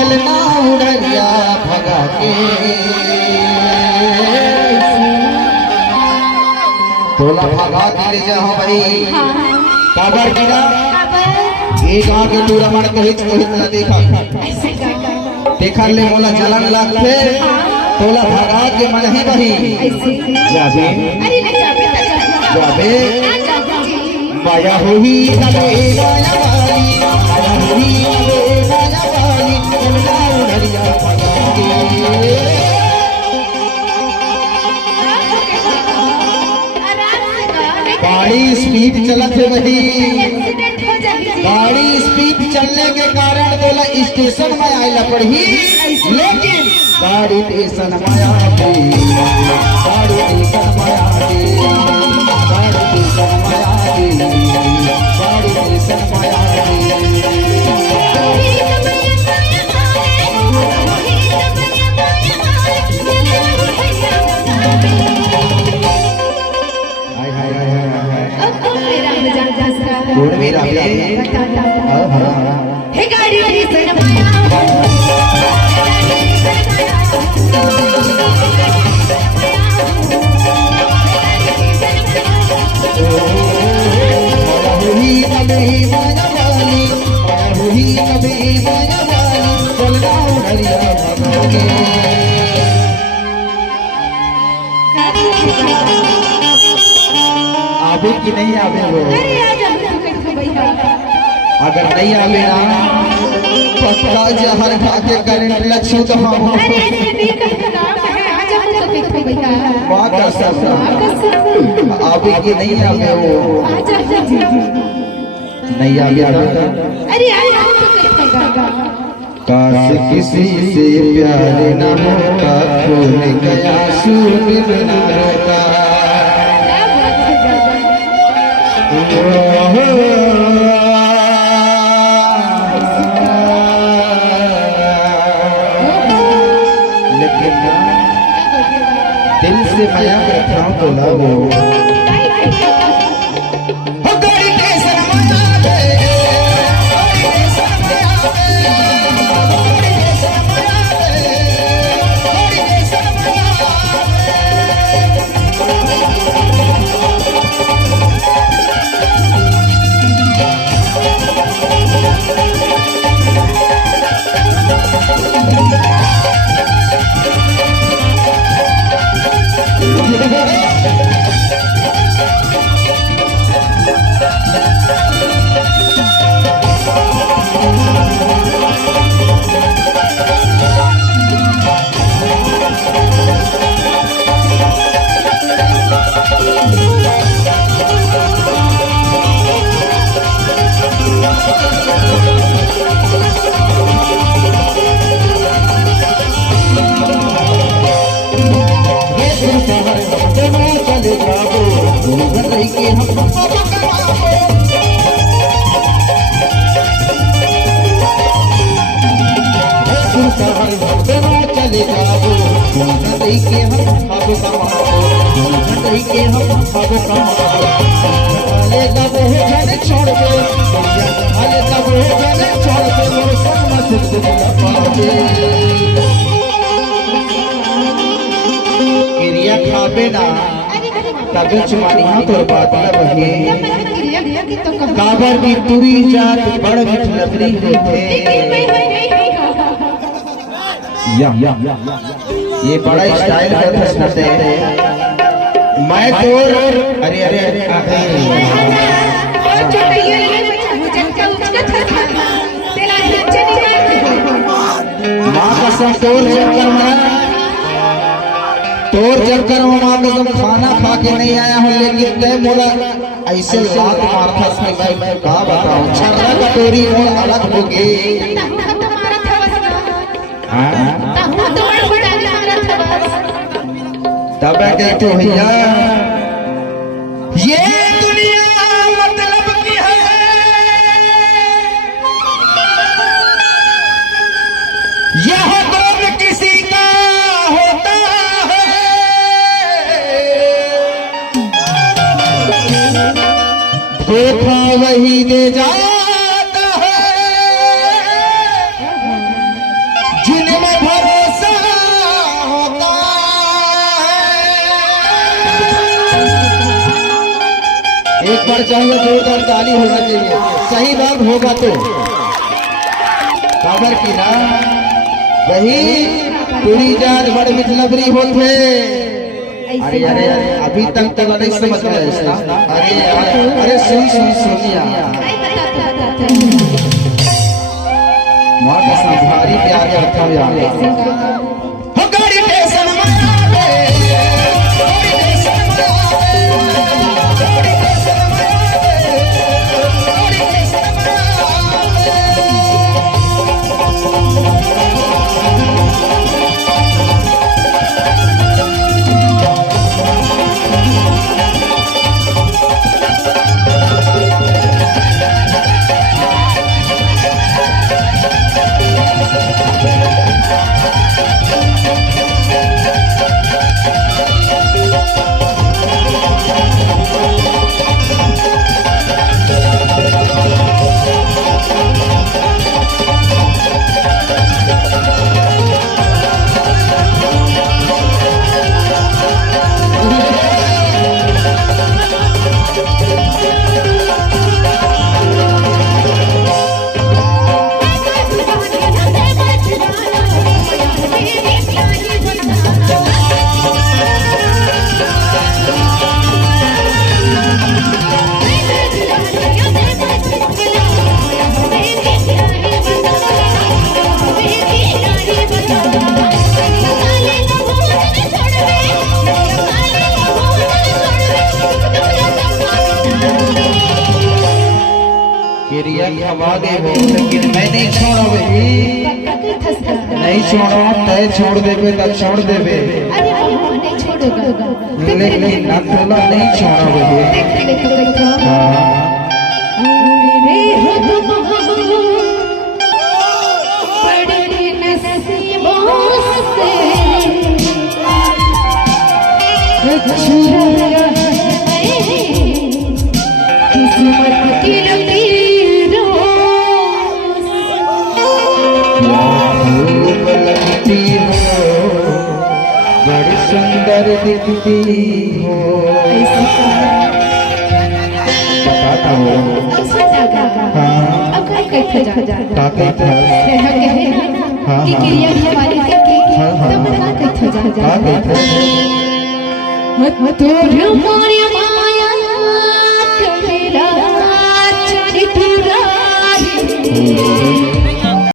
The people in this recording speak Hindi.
चलना उड़रिया भगा के तोला भगा के ले जा भाई काबर गिरा एक आगे तू रमण कहित न देखा ले मोला जलन लागथे तोला भगा के मन ही बही जाबे जाबे माया होई नबे माया वाली माया होई नबे माया वाली चलना उड़रिया भगा के गाड़ी स्पीड चलत है वही गाड़ी स्पीड चलने के कारण बोला स्टेशन में आइला पड़ी लेकिन गाड़ी स्टेशन में आके गाड़ी स्टेशन में आके गाड़ी स्टेशन में आके गाड़ी स्टेशन में मेरा हे गाड़ी आवे कि नहीं आवे वो अगर नहीं आवे ना पक्का जहर खा के करंट लच्छू तो हम आवे कि नहीं आवे वो नहीं आवे काश किसी से प्यार न होता खून गया सूरज न होता लेकिन दिल से माया करता हूँ बोला वो क्रिया खाबे ना तब चुमानी हाँ तो बात न बहे काबर की तुरी जात बड़ लबरी होते ये बड़ा स्टाइल है प्रश्न से मैं तो अरे अरे अरे माँ कसम तोर चक्कर में माँ कसम खाना खा के नहीं आया हूँ लेकिन तय मोला ऐसे लात मारता मैं कहा बताऊँ छर्रा कटोरी हो अलग हो गई तब कहते भैया ये दुनिया मतलब की है यह कौन किसी का होता है धोखा वही दे जाता है एक बार चाहेंगे जोरदार ताली होना चाहिए, सही बात होगा तो खबर की ना वही पूरी जात बड़ मिथलबरी होते। अरे अरे अरे अभी तक तो नहीं समझ में इसका। अरे अरे सुन सुनिया माँ का संभारी प्यार करता हूँ यार। लेकिन मैं नहीं छोड़ा नहीं छोड़ो तय छोड़ देवे तब छोड़ देवे लेकिन ना तोला नहीं छोड़ा बड़ी सुंदर दिखती हो बताता हूँ। हाँ हाँ